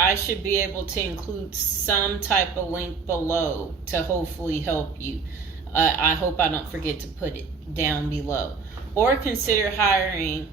I should be able to include some type of link below to hopefully help you. I hope I don't forget to put it down below. Or consider hiring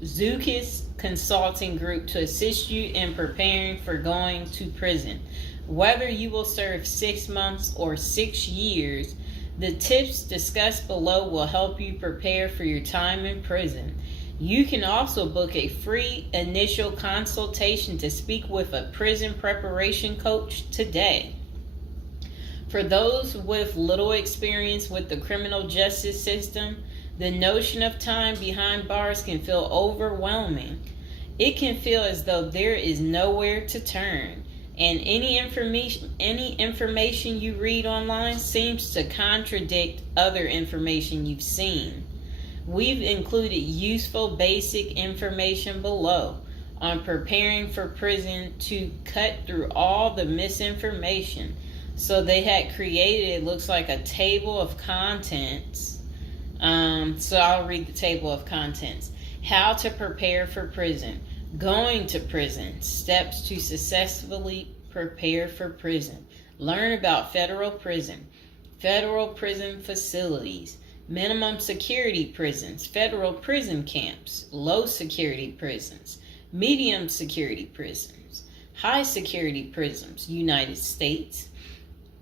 Zukis Consulting Group to assist you in preparing for going to prison. Whether you will serve 6 months or 6 years, the tips discussed below will help you prepare for your time in prison. You can also book a free initial consultation to speak with a prison preparation coach today. For those with little experience with the criminal justice system, the notion of time behind bars can feel overwhelming. It can feel as though there is nowhere to turn, and any information you read online seems to contradict other information you've seen. We've included useful basic information below on preparing for prison to cut through all the misinformation. So they had created, it looks like a table of contents. So I'll read the table of contents. How to prepare for prison. Going to prison. Steps to successfully prepare for prison. Learn about federal prison. Federal prison facilities. Minimum security prisons. Federal prison camps. Low security prisons. Medium security prisons. High security prisons. United States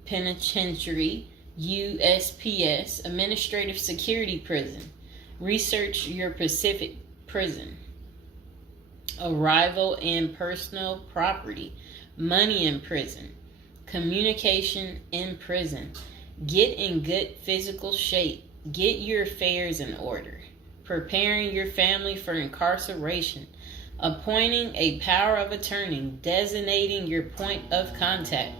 Penitentiary. USPS, Administrative Security Prison. Research your Pacific Prison. Arrival and personal property. Money in prison. Communication in prison. Get in good physical shape. Get your affairs in order. Preparing your family for incarceration. Appointing a power of attorney. Designating your point of contact.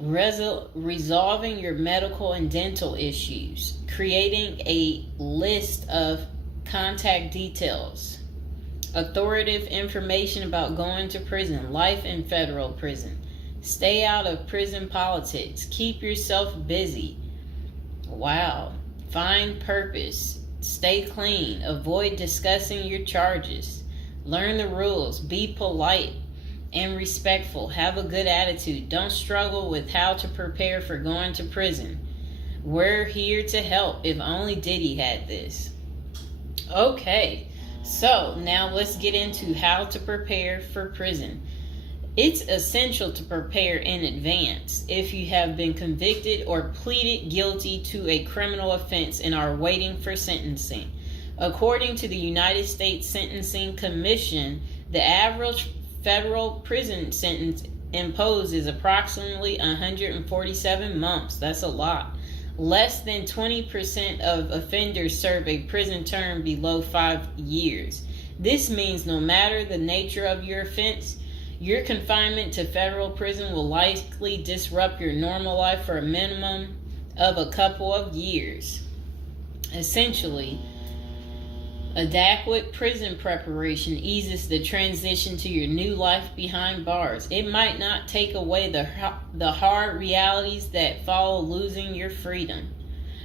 Resolving your medical and dental issues, creating a list of contact details, authoritative information about going to prison, life in federal prison, stay out of prison politics, keep yourself busy, find purpose, stay clean, avoid discussing your charges, learn the rules, be polite and respectful. Have a good attitude. Don't struggle with how to prepare for going to prison. We're here to help. If only Diddy had this. Okay, so now let's get into how to prepare for prison. It's essential to prepare in advance if you have been convicted or pleaded guilty to a criminal offense and are waiting for sentencing. According to the United States Sentencing Commission, the average federal prison sentence imposed is approximately 147 months. That's a lot. Less than 20% of offenders serve a prison term below 5 years. This means no matter the nature of your offense, your confinement to federal prison will likely disrupt your normal life for a minimum of a couple of years. Essentially, adequate prison preparation eases the transition to your new life behind bars. It might not take away the hard realities that follow losing your freedom,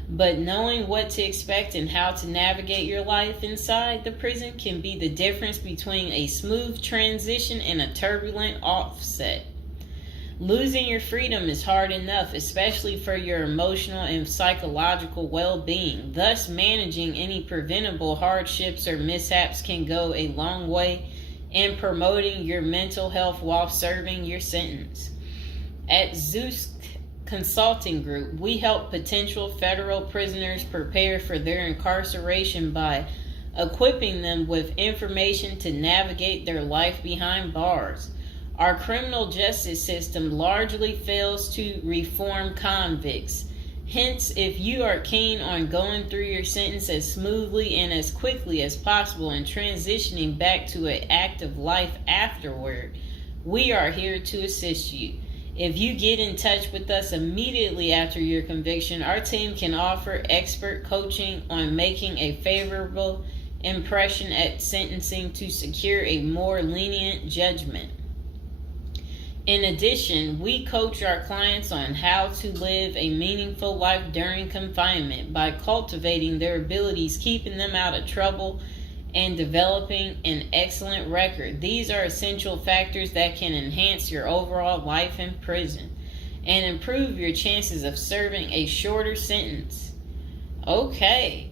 but knowing what to expect and how to navigate your life inside the prison can be the difference between a smooth transition and a turbulent offset. Losing your freedom is hard enough, especially for your emotional and psychological well-being. Thus, managing any preventable hardships or mishaps can go a long way in promoting your mental health while serving your sentence. At Zeus Consulting Group, we help potential federal prisoners prepare for their incarceration by equipping them with information to navigate their life behind bars. Our criminal justice system largely fails to reform convicts. Hence, if you are keen on going through your sentence as smoothly and as quickly as possible and transitioning back to an active life afterward, we are here to assist you. If you get in touch with us immediately after your conviction, our team can offer expert coaching on making a favorable impression at sentencing to secure a more lenient judgment. In addition, we coach our clients on how to live a meaningful life during confinement by cultivating their abilities, keeping them out of trouble, and developing an excellent record. These are essential factors that can enhance your overall life in prison and improve your chances of serving a shorter sentence. Okay,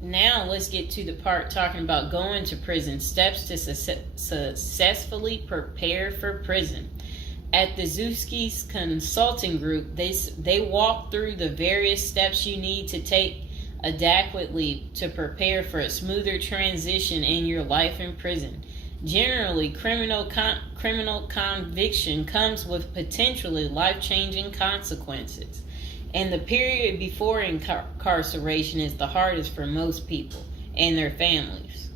now let's get to the part talking about going to prison, steps to successfully prepare for prison. At the Zuski's Consulting Group, they walk through the various steps you need to take adequately to prepare for a smoother transition in your life in prison. Generally, criminal conviction comes with potentially life-changing consequences, and the period before incarceration is the hardest for most people and their families.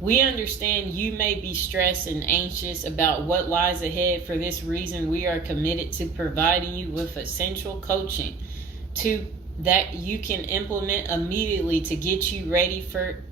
We understand you may be stressed and anxious about what lies ahead. For this reason, we are committed to providing you with essential coaching that you can implement immediately to get you ready for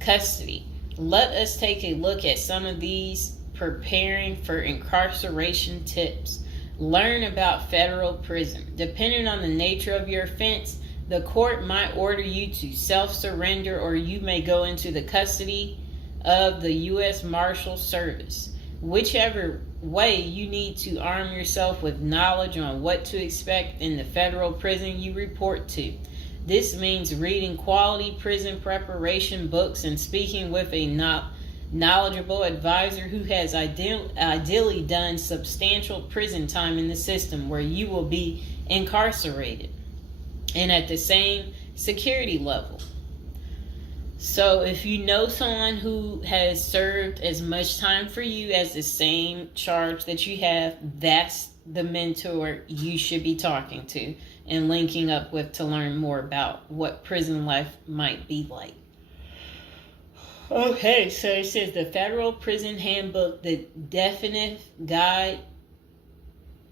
custody. Let us take a look at some of these preparing for incarceration tips. Learn about federal prison. Depending on the nature of your offense, the court might order you to self-surrender, or you may go into the custody of the U.S. Marshal Service. Whichever way, you need to arm yourself with knowledge on what to expect in the federal prison you report to. This means reading quality prison preparation books and speaking with a knowledgeable advisor who has ideally done substantial prison time in the system where you will be incarcerated and at the same security level. So if you know someone who has served as much time for you as the same charge that you have, that's the mentor you should be talking to and linking up with to learn more about what prison life might be like. Okay, so it says the Federal Prison Handbook, the definitive guide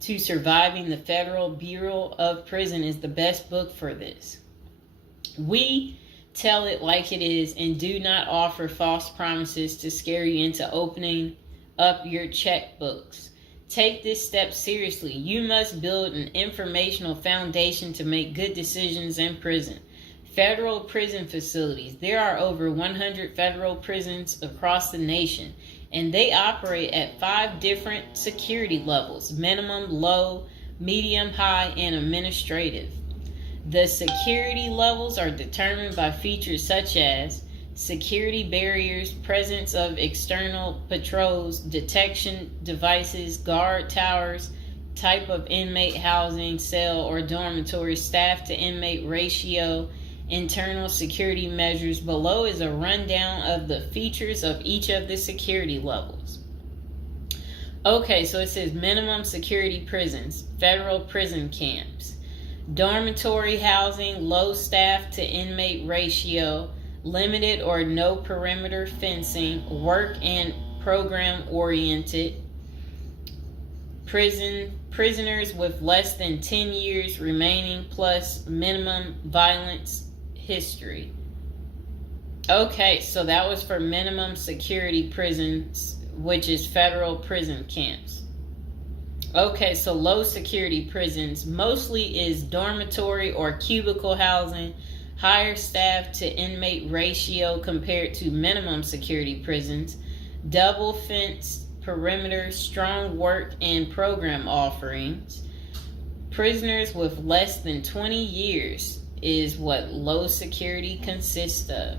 to surviving the Federal Bureau of Prison, is the best book for this. We tell it like it is and do not offer false promises to scare you into opening up your checkbooks. Take this step seriously. You must build an informational foundation to make good decisions in prison. Federal prison facilities. There are over 100 federal prisons across the nation, and they operate at 5 different security levels: minimum, low, medium, high, and administrative. The security levels are determined by features such as security barriers, presence of external patrols, detection devices, guard towers, type of inmate housing, cell or dormitory, staff to inmate ratio, internal security measures. Below is a rundown of the features of each of the security levels. Okay, so it says minimum security prisons, federal prison camps. Dormitory housing, low staff to inmate ratio, limited or no perimeter fencing, work and program oriented. Prisoners with less than 10 years remaining plus minimum violence history. Okay, so that was for minimum security prisons, which is federal prison camps. Okay, so low security prisons mostly is dormitory or cubicle housing, higher staff to inmate ratio compared to minimum security prisons, double fenced perimeter, strong work and program offerings. Prisoners with less than 20 years is what low security consists of.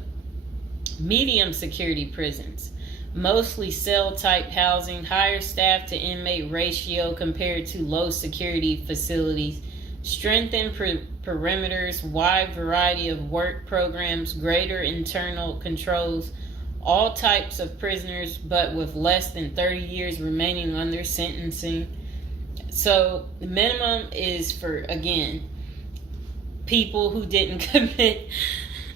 Medium security prisons, mostly cell type housing, higher staff to inmate ratio compared to low security facilities, strengthened perimeters, wide variety of work programs, greater internal controls, all types of prisoners but with less than 30 years remaining on their sentencing. So the minimum is for, again, people who didn't commit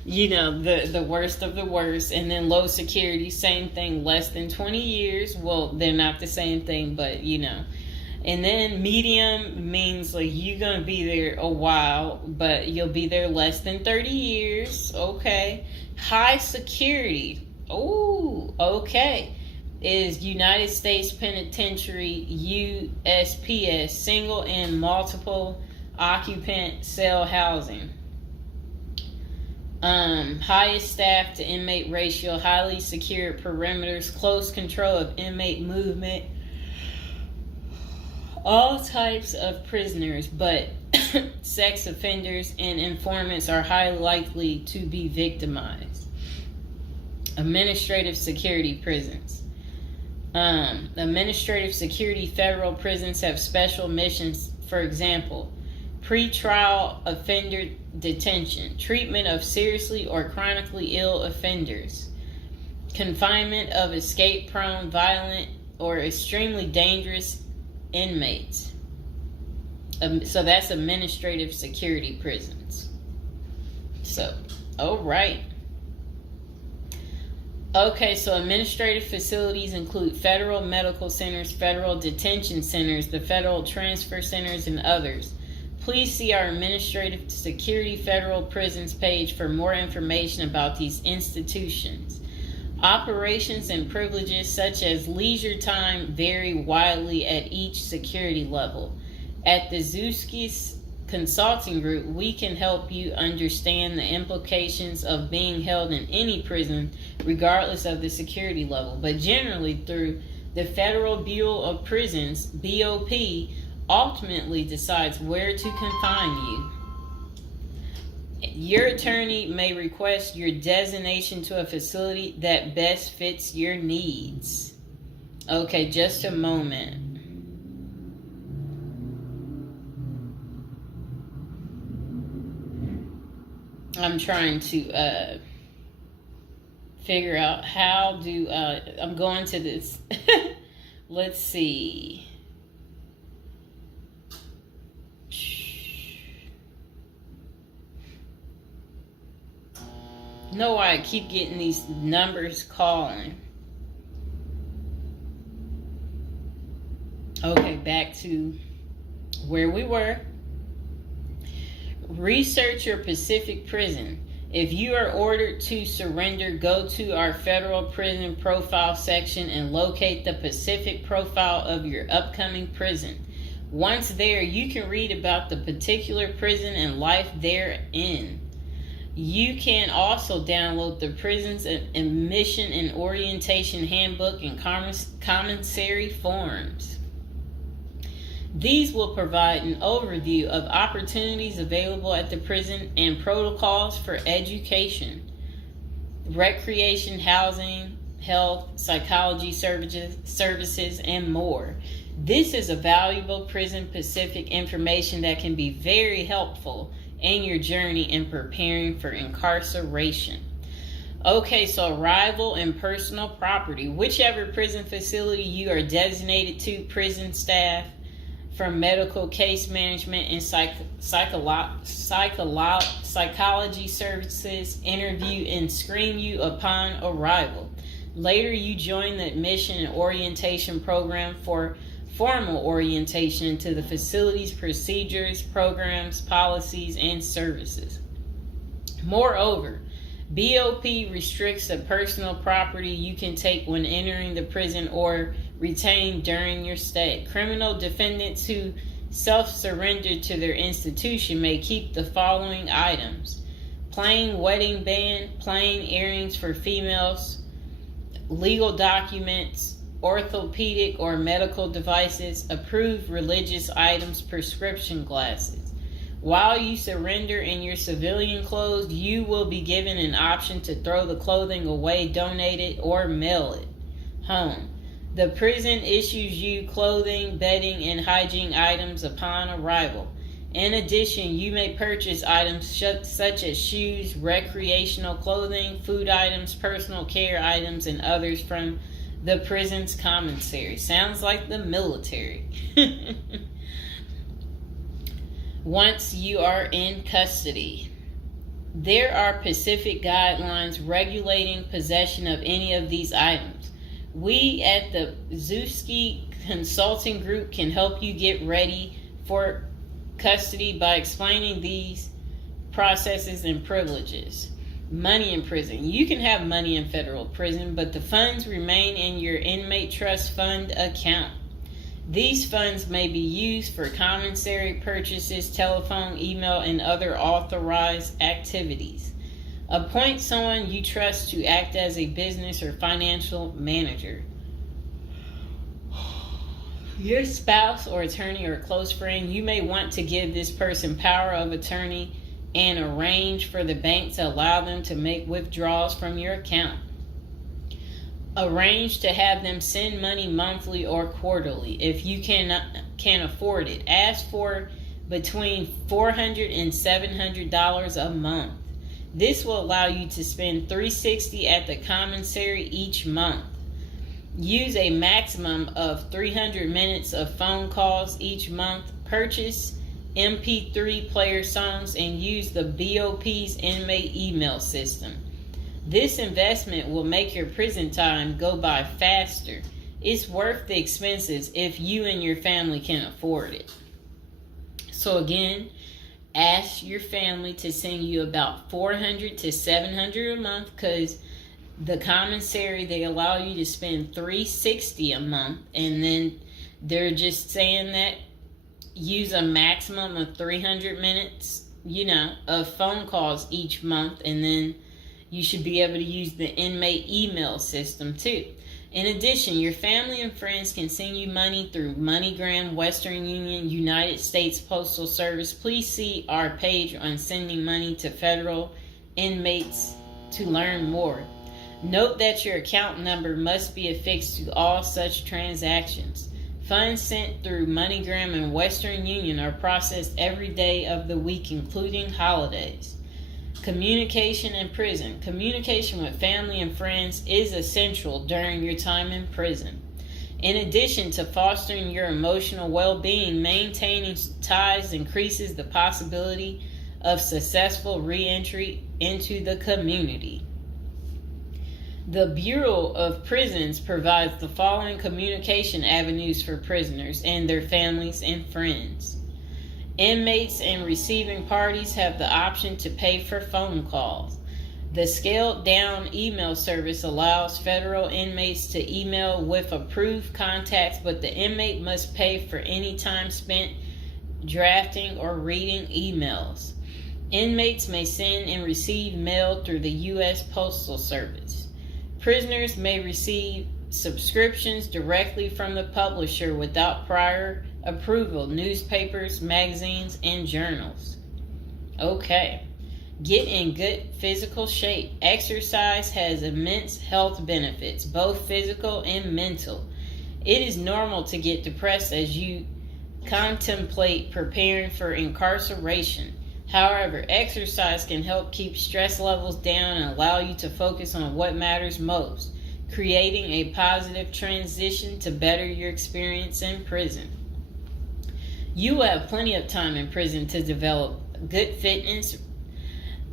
the worst of the worst. And then low security, same thing, less than 20 years. Well, they're not the same thing, but And then medium means like you're going to be there a while, but you'll be there less than 30 years. Okay. High security. Oh, okay. Is United States Penitentiary, USPS, single and multiple occupant cell housing. Highest staff to inmate ratio, highly secured perimeters, close control of inmate movement, all types of prisoners, but sex offenders and informants are highly likely to be victimized. Administrative security prisons. Administrative security federal prisons have special missions. For example, pre-trial offender detention, treatment of seriously or chronically ill offenders, confinement of escape-prone, violent, or extremely dangerous inmates. So that's administrative security prisons. So, all right. Okay, so administrative facilities include federal medical centers, federal detention centers, the federal transfer centers, and others. Please see our Administrative Security Federal Prisons page for more information about these institutions. Operations and privileges such as leisure time vary widely at each security level. At the Zuski Consulting Group, we can help you understand the implications of being held in any prison, regardless of the security level. But generally, through the Federal Bureau of Prisons, BOP, ultimately decides where to confine you. Your attorney may request your designation to a facility that best fits your needs. Okay, just a moment. I'm trying to figure out how do I'm going to this. Let's see. Know why I keep getting these numbers calling. Okay, back to where we were. Research your Pacific prison. If you are ordered to surrender, go to our federal prison profile section and locate the Pacific profile of your upcoming prison. Once there, you can read about the particular prison and life therein. You can also download the prison's admission and orientation handbook and commissary forms. These will provide an overview of opportunities available at the prison and protocols for education, recreation, housing, health, psychology services, and more. This is a valuable Prison Pacific information that can be very helpful in your journey in preparing for incarceration. Okay, so arrival and personal property. Whichever prison facility you are designated to, prison staff from medical case management and psychology services interview and screen you upon arrival. Later, you join the admission and orientation program for formal orientation into the facility's procedures, programs, policies, and services. Moreover, BOP restricts the personal property you can take when entering the prison or retain during your stay. Criminal defendants who self-surrender to their institution may keep the following items: plain wedding band, plain earrings for females, legal documents, orthopedic or medical devices, approved religious items, prescription glasses. While you surrender in your civilian clothes, you will be given an option to throw the clothing away, donate it, or mail it home. The prison issues you clothing, bedding, and hygiene items upon arrival. In addition, you may purchase items such as shoes, recreational clothing, food items, personal care items, and others from the prison's commissary. Sounds like the military. Once you are in custody, there are Pacific guidelines regulating possession of any of these items. We at the Zuski Consulting Group can help you get ready for custody by explaining these processes and privileges. Money in prison. You can have money in federal prison, but the funds remain in your inmate trust fund account. These funds may be used for commissary purchases, telephone, email, and other authorized activities. Appoint someone you trust to act as a business or financial manager. Your spouse or attorney or close friend, you may want to give this person power of attorney and arrange for the bank to allow them to make withdrawals from your account. Arrange to have them send money monthly or quarterly if you can afford it. Ask for between $400 and $700 a month. This will allow you to spend $360 at the commissary each month. Use a maximum of 300 minutes of phone calls each month. Purchase MP3 player songs and use the BOP's inmate email system. This investment will make your prison time go by faster. It's worth the expenses if you and your family can afford it. So again, ask your family to send you about $400 to $700 a month, because the commissary, they allow you to spend $360 a month, and then they're just saying that use a maximum of 300 minutes, of phone calls each month, and then you should be able to use the inmate email system too. In addition, your family and friends can send you money through MoneyGram, Western Union, United States Postal Service. Please see our page on sending money to federal inmates to learn more. Note that your account number must be affixed to all such transactions. Funds sent through MoneyGram and Western Union are processed every day of the week, including holidays. Communication in prison. Communication with family and friends is essential during your time in prison. In addition to fostering your emotional well-being, maintaining ties increases the possibility of successful re-entry into the community. The Bureau of Prisons provides the following communication avenues for prisoners and their families and friends. Inmates and receiving parties have the option to pay for phone calls. The scaled-down email service allows federal inmates to email with approved contacts, but the inmate must pay for any time spent drafting or reading emails. Inmates may send and receive mail through the U.S. Postal Service. Prisoners may receive subscriptions directly from the publisher without prior approval, newspapers, magazines, and journals. Okay. Get in good physical shape. Exercise has immense health benefits, both physical and mental. It is normal to get depressed as you contemplate preparing for incarceration. However, exercise can help keep stress levels down and allow you to focus on what matters most, creating a positive transition to better your experience in prison. You will have plenty of time in prison to develop good fitness.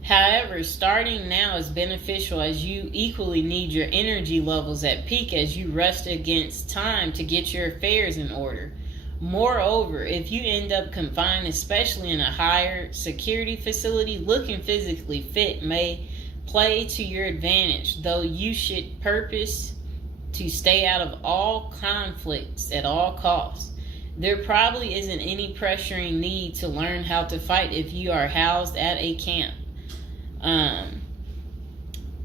However, starting now is beneficial as you equally need your energy levels at peak as you rush against time to get your affairs in order. Moreover, if you end up confined, especially in a higher security facility, looking physically fit may play to your advantage, though you should purpose to stay out of all conflicts at all costs. There probably isn't any pressuring need to learn how to fight if you are housed at a camp,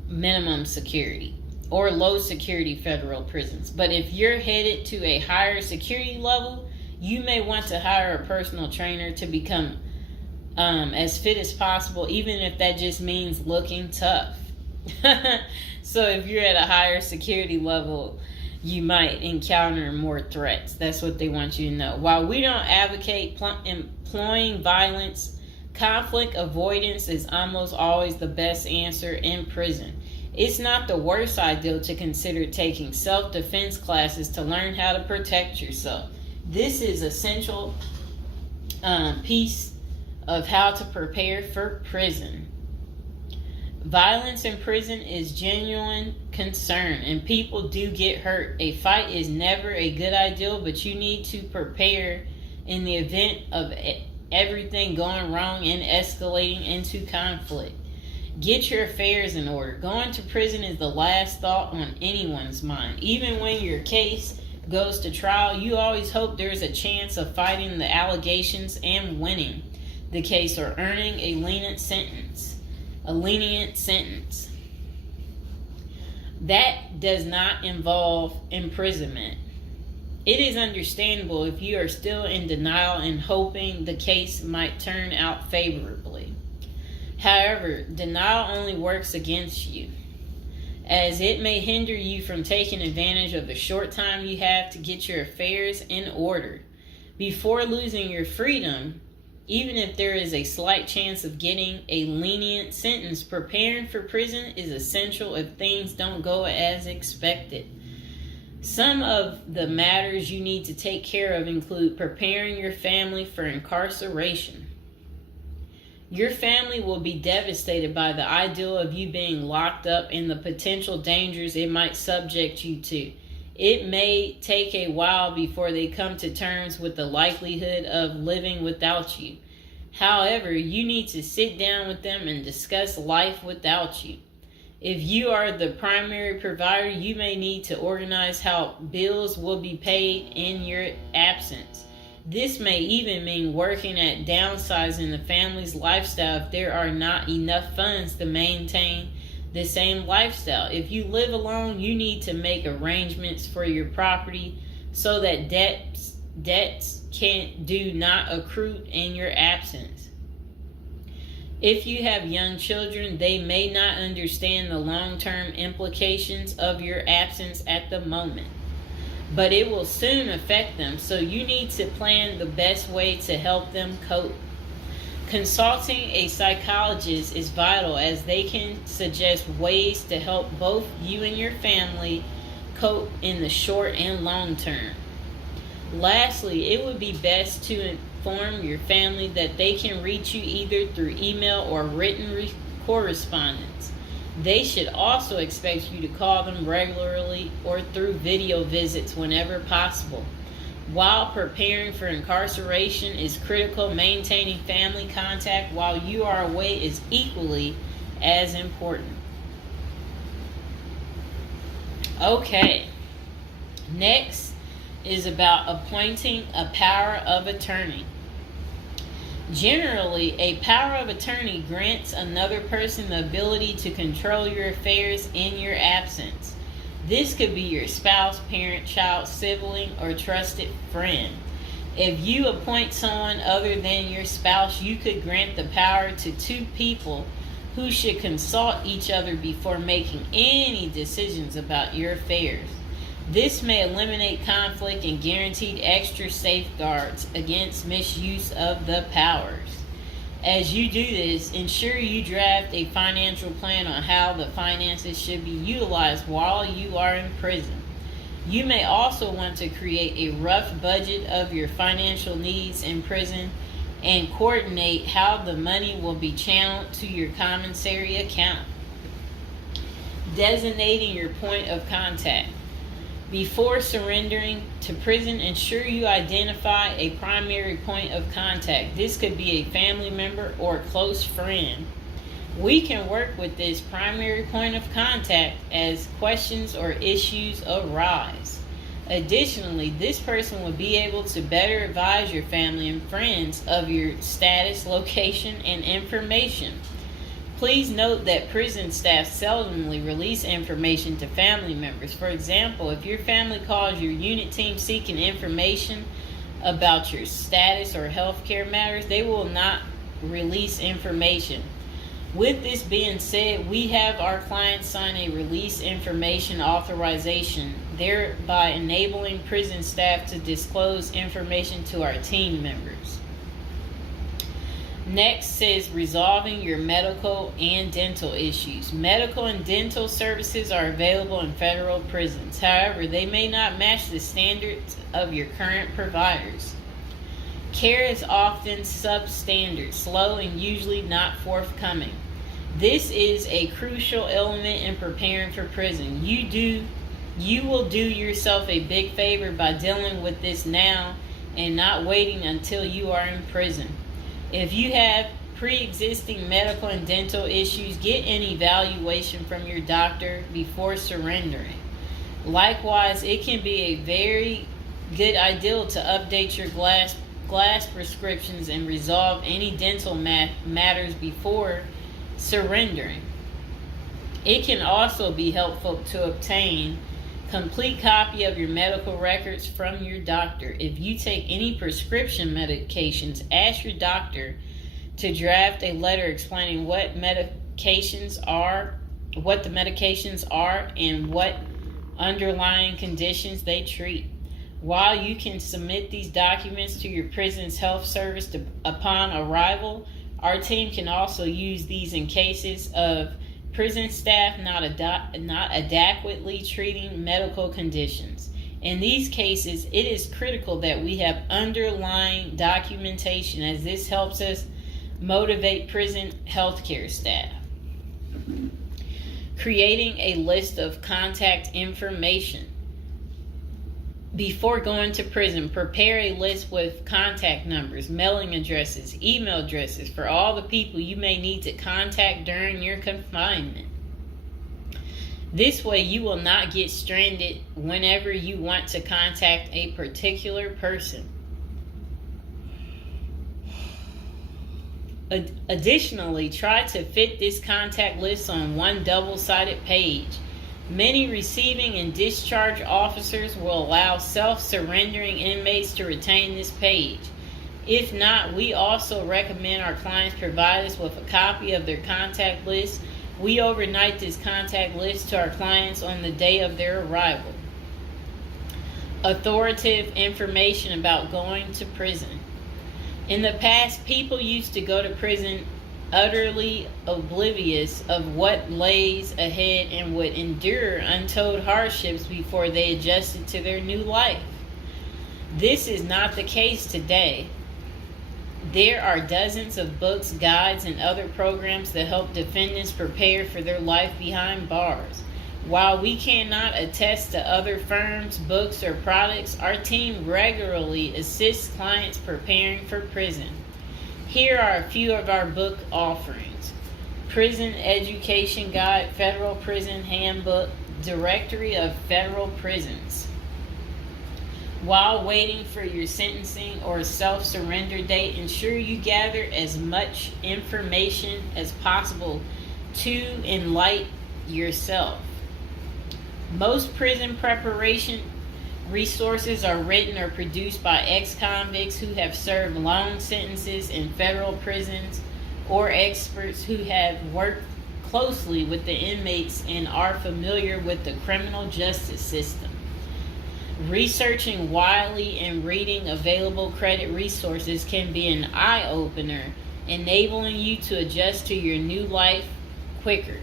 minimum security, or low security federal prisons. But if you're headed to a higher security level, you may want to hire a personal trainer to become as fit as possible, even if that just means looking tough. So if you're at a higher security level, you might encounter more threats. That's what they want you to know. While we don't advocate employing violence, conflict avoidance is almost always the best answer in prison. It's not the worst idea to consider taking self-defense classes to learn how to protect yourself. This is essential piece of how to prepare for prison. Violence in prison is genuine concern, and people do get hurt. A fight is never a good idea, but you need to prepare in the event of everything going wrong and escalating into conflict. Get your affairs in order. Going to prison is the last thought on anyone's mind. Even when your case goes to trial, you always hope there's a chance of fighting the allegations and winning the case or earning a lenient sentence. a lenient sentence. That does not involve imprisonment. It is understandable if you are still in denial and hoping the case might turn out favorably. However, denial only works against you, as it may hinder you from taking advantage of the short time you have to get your affairs in order. Before losing your freedom, even if there is a slight chance of getting a lenient sentence, preparing for prison is essential if things don't go as expected. Some of the matters you need to take care of include preparing your family for incarceration. Your family will be devastated by the idea of you being locked up and the potential dangers it might subject you to. It may take a while before they come to terms with the likelihood of living without you. However, you need to sit down with them and discuss life without you. If you are the primary provider, you may need to organize how bills will be paid in your absence. This may even mean working at downsizing the family's lifestyle if there are not enough funds to maintain the same lifestyle. If you live alone, you need to make arrangements for your property so that debts do not accrue in your absence. If you have young children, they may not understand the long-term implications of your absence at the moment, but it will soon affect them, so you need to plan the best way to help them cope. Consulting a psychologist is vital, as they can suggest ways to help both you and your family cope in the short and long term. Lastly, it would be best to inform your family that they can reach you either through email or written correspondence. They should also expect you to call them regularly or through video visits whenever possible. While preparing for incarceration is critical, maintaining family contact while you are away is equally as important. Okay, next is about appointing a power of attorney. Generally, a power of attorney grants another person the ability to control your affairs in your absence. This could be your spouse, parent, child, sibling, or trusted friend. If you appoint someone other than your spouse, you could grant the power to two people who should consult each other before making any decisions about your affairs. This may eliminate conflict and guarantee extra safeguards against misuse of the powers. As you do this, ensure you draft a financial plan on how the finances should be utilized while you are in prison. You may also want to create a rough budget of your financial needs in prison and coordinate how the money will be channeled to your commissary account. Designating your point of contact. Before surrendering to prison, ensure you identify a primary point of contact. This could be a family member or a close friend. We can work with this primary point of contact as questions or issues arise. Additionally, this person will be able to better advise your family and friends of your status, location, and information. Please note that prison staff seldomly release information to family members. For example, if your family calls your unit team seeking information about your status or healthcare matters, they will not release information. With this being said, we have our clients sign a release information authorization, thereby enabling prison staff to disclose information to our team members. Next says resolving your medical and dental issues. Medical and dental services are available in federal prisons. However, they may not match the standards of your current providers. Care is often substandard, slow, and usually not forthcoming. This is a crucial element in preparing for prison. You will do yourself a big favor by dealing with this now and not waiting until you are in prison. If you have pre-existing medical and dental issues, get an evaluation from your doctor before surrendering. Likewise, it can be a very good idea to update your glass prescriptions and resolve any dental matters before surrendering. It can also be helpful to obtain complete copy of your medical records from your doctor. If you take any prescription medications, ask your doctor to draft a letter explaining what the medications are, and what underlying conditions they treat. While you can submit these documents to your prison's health service upon arrival, our team can also use these in cases of prison staff not adequately treating medical conditions. In these cases, it is critical that we have underlying documentation, as this helps us motivate prison healthcare staff. Creating a list of contact information. Before going to prison, prepare a list with contact numbers, mailing addresses, email addresses for all the people you may need to contact during your confinement. This way, you will not get stranded whenever you want to contact a particular person. Additionally, try to fit this contact list on one double-sided page. Many receiving and discharge officers will allow self-surrendering inmates to retain this page. If not, we also recommend our clients provide us with a copy of their contact list. We overnight this contact list to our clients on the day of their arrival. Authoritative information about going to prison. In the past, people used to go to prison utterly oblivious of what lays ahead and would endure untold hardships before they adjusted to their new life. This is not the case today. There are dozens of books, guides, and other programs that help defendants prepare for their life behind bars. While we cannot attest to other firms, books, or products, our team regularly assists clients preparing for prison. Here are a few of our book offerings: Prison Education Guide, Federal Prison Handbook, Directory of Federal Prisons. While waiting for your sentencing or self-surrender date, ensure you gather as much information as possible to enlighten yourself. Most prison preparation resources are written or produced by ex-convicts who have served long sentences in federal prisons, or experts who have worked closely with the inmates and are familiar with the criminal justice system. Researching widely and reading available credit resources can be an eye-opener, enabling you to adjust to your new life quicker.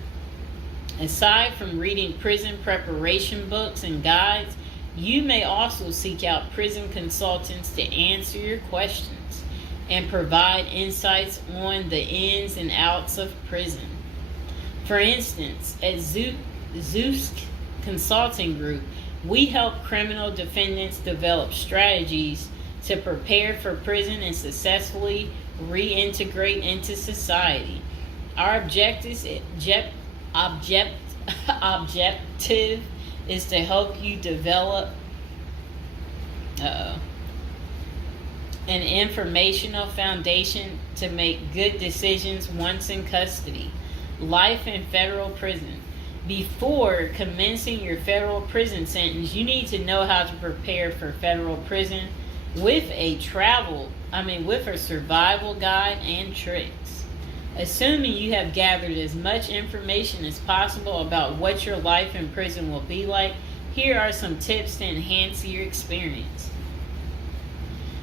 Aside from reading prison preparation books and guides, you may also seek out prison consultants to answer your questions and provide insights on the ins and outs of prison. For instance, at Zeus Consulting Group, we help criminal defendants develop strategies to prepare for prison and successfully reintegrate into society. Our objective is to help you develop an informational foundation to make good decisions once in custody. Life in federal prison. Before commencing your federal prison sentence, you need to know how to prepare for federal prison with a survival guide and tricks. Assuming you have gathered as much information as possible about what your life in prison will be like, here are some tips to enhance your experience.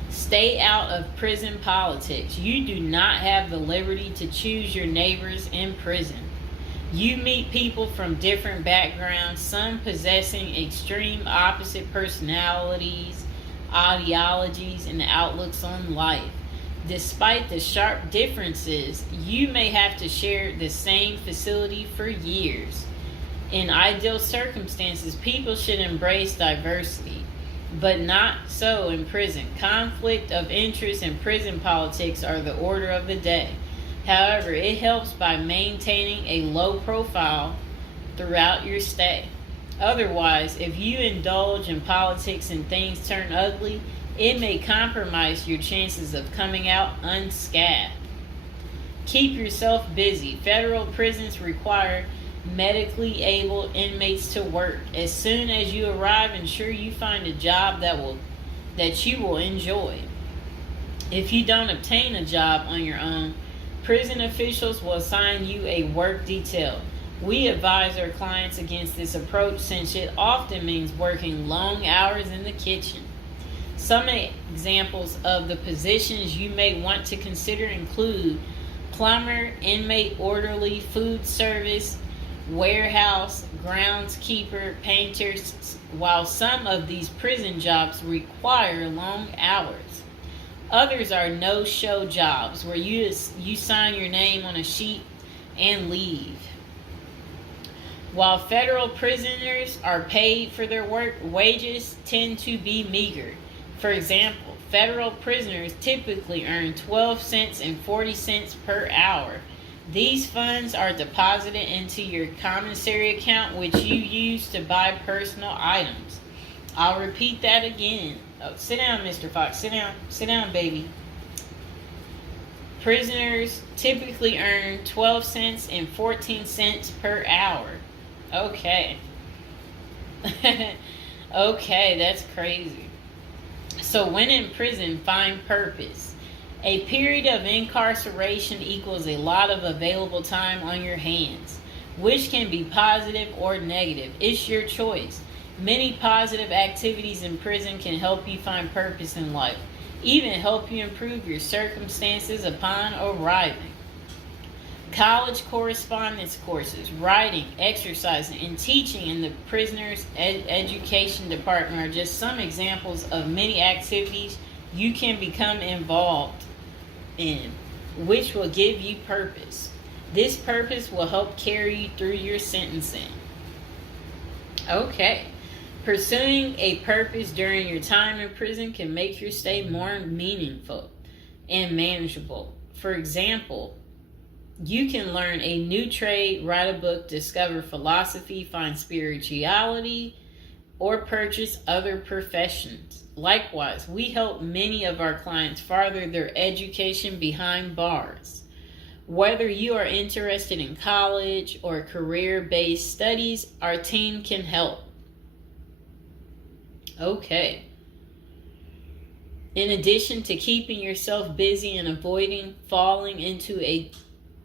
Stay out of prison politics. You do not have the liberty to choose your neighbors in prison. You meet people from different backgrounds, some possessing extreme opposite personalities, ideologies, and outlooks on life. Despite the sharp differences, you may have to share the same facility for years. In ideal circumstances, people should embrace diversity, but not so in prison. Conflict of interest and prison politics are the order of the day. However, it helps by maintaining a low profile throughout your stay. Otherwise, if you indulge in politics and things turn ugly, it may compromise your chances of coming out unscathed. Keep yourself busy. Federal prisons require medically able inmates to work. As soon as you arrive, ensure you find a job that you will enjoy. If you don't obtain a job on your own, prison officials will assign you a work detail. We advise our clients against this approach since it often means working long hours in the kitchen. Some examples of the positions you may want to consider include plumber, inmate orderly, food service, warehouse, groundskeeper, painters, while some of these prison jobs require long hours. Others are no-show jobs where you sign your name on a sheet and leave. While federal prisoners are paid for their work, wages tend to be meager. For example, federal prisoners typically earn 12 cents and 40 cents per hour. These funds are deposited into your commissary account, which you use to buy personal items. I'll repeat that again. Oh, sit down, Mr. Fox. Sit down. Sit down, baby. Prisoners typically earn 12 cents and 14 cents per hour. Okay. Okay, that's crazy. So when in prison, find purpose. A period of incarceration equals a lot of available time on your hands, which can be positive or negative. It's your choice. Many positive activities in prison can help you find purpose in life, even help you improve your circumstances upon arriving. College correspondence courses, writing, exercising, and teaching in the prisoner's education department are just some examples of many activities you can become involved in, which will give you purpose. This purpose will help carry you through your sentencing. Okay. Pursuing a purpose during your time in prison can make your stay more meaningful and manageable. For example, you can learn a new trade, write a book, discover philosophy, find spirituality, or purchase other professions. Likewise, we help many of our clients further their education behind bars. Whether you are interested in college or career-based studies, our team can help. Okay. In addition to keeping yourself busy and avoiding falling into a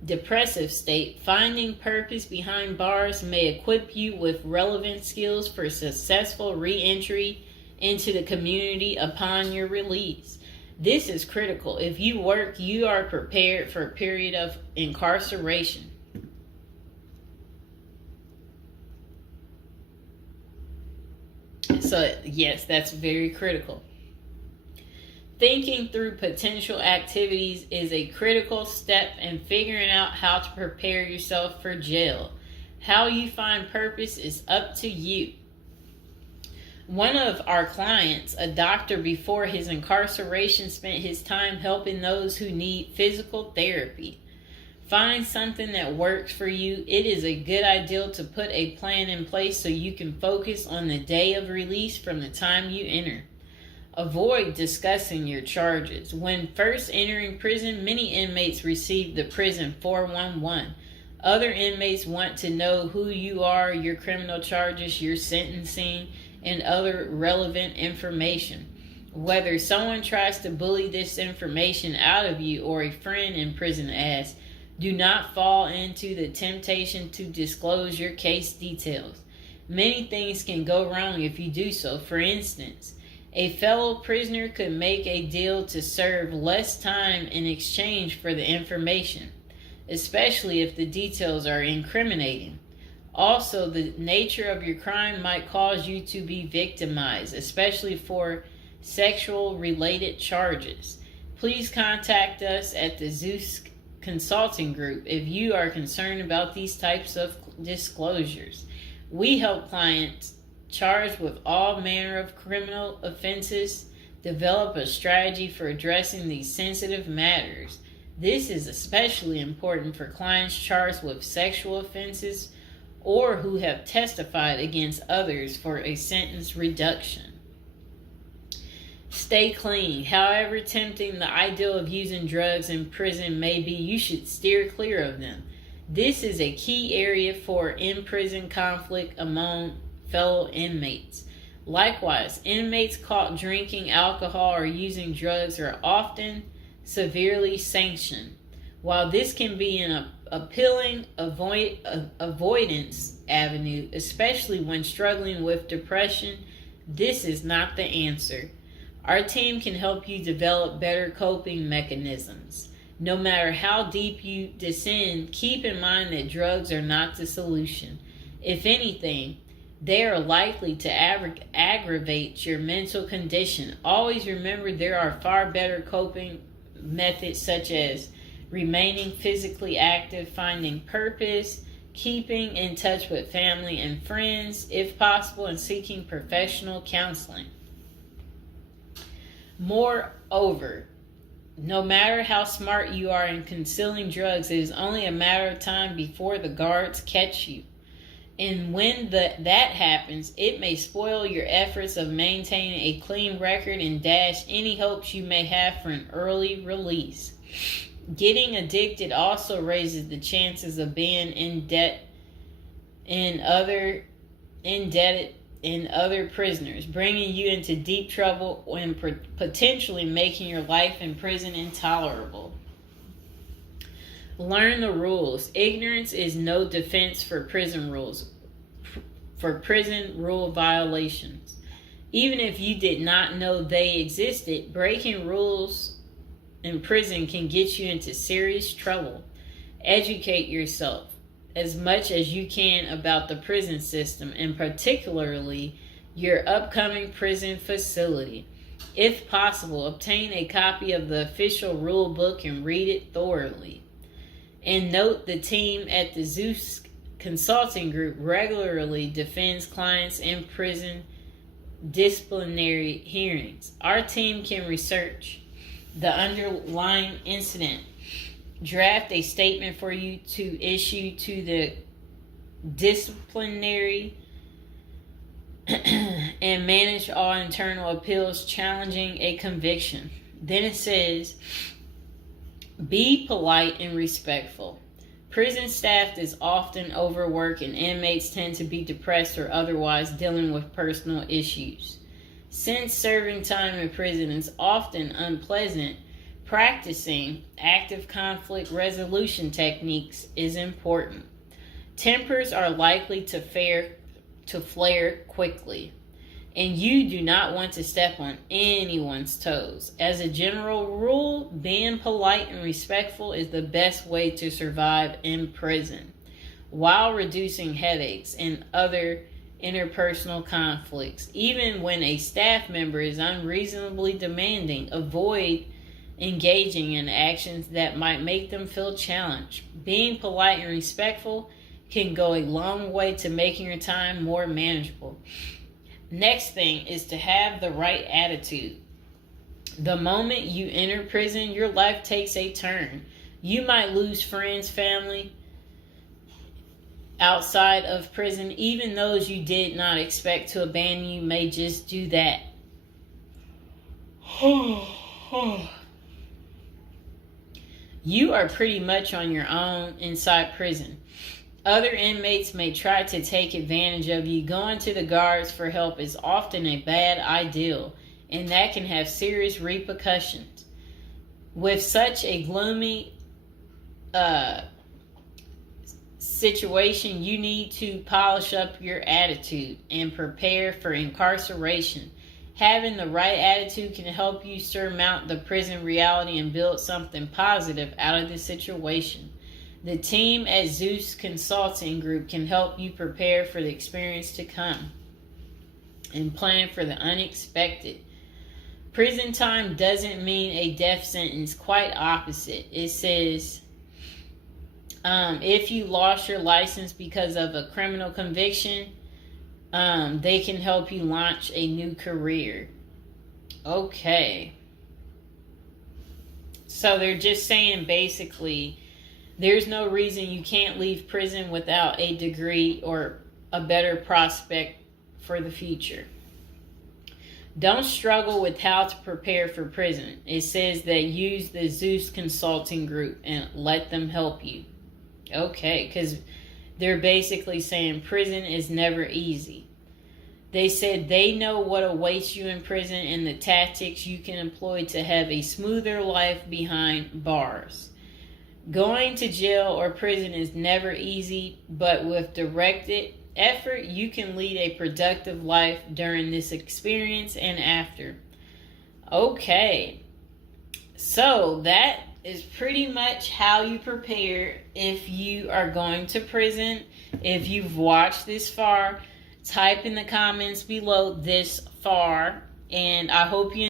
depressive state, finding purpose behind bars may equip you with relevant skills for successful re-entry into the community upon your release. This is critical. If you work, you are prepared for a period of incarceration. So, yes, that's very critical. Thinking through potential activities is a critical step in figuring out how to prepare yourself for jail. How you find purpose is up to you. One of our clients, a doctor before his incarceration, spent his time helping those who need physical therapy. Find something that works for you. It is a good idea to put a plan in place so you can focus on the day of release from the time you enter. Avoid discussing your charges. When first entering prison, many inmates receive the prison 411. Other inmates want to know who you are, your criminal charges, your sentencing, and other relevant information. Whether someone tries to bully this information out of you or a friend in prison asks, do not fall into the temptation to disclose your case details. Many things can go wrong if you do so. For instance, a fellow prisoner could make a deal to serve less time in exchange for the information, especially if the details are incriminating. Also, the nature of your crime might cause you to be victimized, especially for sexual-related charges. Please contact us at the Zeus Consulting Group if you are concerned about these types of disclosures. We help clients charged with all manner of criminal offenses develop a strategy for addressing these sensitive matters. This is especially important for clients charged with sexual offenses or who have testified against others for a sentence reduction. Stay clean. However tempting the ideal of using drugs in prison may be, you should steer clear of them. This is a key area for in-prison conflict among fellow inmates. Likewise, inmates caught drinking alcohol or using drugs are often severely sanctioned. While this can be an appealing avoidance avenue, especially when struggling with depression, this is not the answer. Our team can help you develop better coping mechanisms. No matter how deep you descend, keep in mind that drugs are not the solution. If anything, they are likely to aggravate your mental condition. Always remember there are far better coping methods such as remaining physically active, finding purpose, keeping in touch with family and friends, if possible, and seeking professional counseling. Moreover, no matter how smart you are in concealing drugs, it is only a matter of time before the guards catch you. And when that happens, it may spoil your efforts of maintaining a clean record and dash any hopes you may have for an early release. Getting addicted also raises the chances of being indebted in other prisoners, bringing you into deep trouble and potentially making your life in prison intolerable. Learn the rules. Ignorance is no defense for prison rules, for prison rule violations. Even if you did not know they existed, breaking rules in prison can get you into serious trouble. Educate yourself as much as you can about the prison system, and particularly your upcoming prison facility. If possible, obtain a copy of the official rule book and read it thoroughly. And note, the team at the Zeus Consulting Group regularly defends clients in prison disciplinary hearings. Our team can research the underlying incident, draft a statement for you to issue to the disciplinary, and manage all internal appeals challenging a conviction. Then it says, be polite and respectful. Prison staff is often overworked and inmates tend to be depressed or otherwise dealing with personal issues. Since serving time in prison is often unpleasant, practicing active conflict resolution techniques is important. Tempers are likely to flare quickly, and you do not want to step on anyone's toes. As a general rule, being polite and respectful is the best way to survive in prison, while reducing headaches and other interpersonal conflicts. Even when a staff member is unreasonably demanding, avoid engaging in actions that might make them feel challenged. Being polite and respectful can go a long way to making your time more manageable. Next thing is to have the right attitude. The moment you enter prison, your life takes a turn. You might lose friends, family outside of prison. Even those you did not expect to abandon you may just do that. You are pretty much on your own inside prison. Other inmates may try to take advantage of you. Going to the guards for help is often a bad idea, and that can have serious repercussions. With such a gloomy situation, you need to polish up your attitude and prepare for incarceration. Having the right attitude can help you surmount the prison reality and build something positive out of the situation. The team at Zeus Consulting Group can help you prepare for the experience to come and plan for the unexpected. Prison time doesn't mean a death sentence, quite opposite. It says, if you lost your license because of a criminal conviction, they can help you launch a new career. Okay. So they're just saying basically, there's no reason you can't leave prison without a degree or a better prospect for the future. Don't struggle with how to prepare for prison. It says that use the Zeus Consulting Group and let them help you. Okay, because they're basically saying prison is never easy. They said they know what awaits you in prison and the tactics you can employ to have a smoother life behind bars. Going to jail or prison is never easy, but with directed effort, you can lead a productive life during this experience and after. Okay, so that is pretty much how you prepare if you are going to prison. If you've watched this far, type in the comments below this far, and I hope you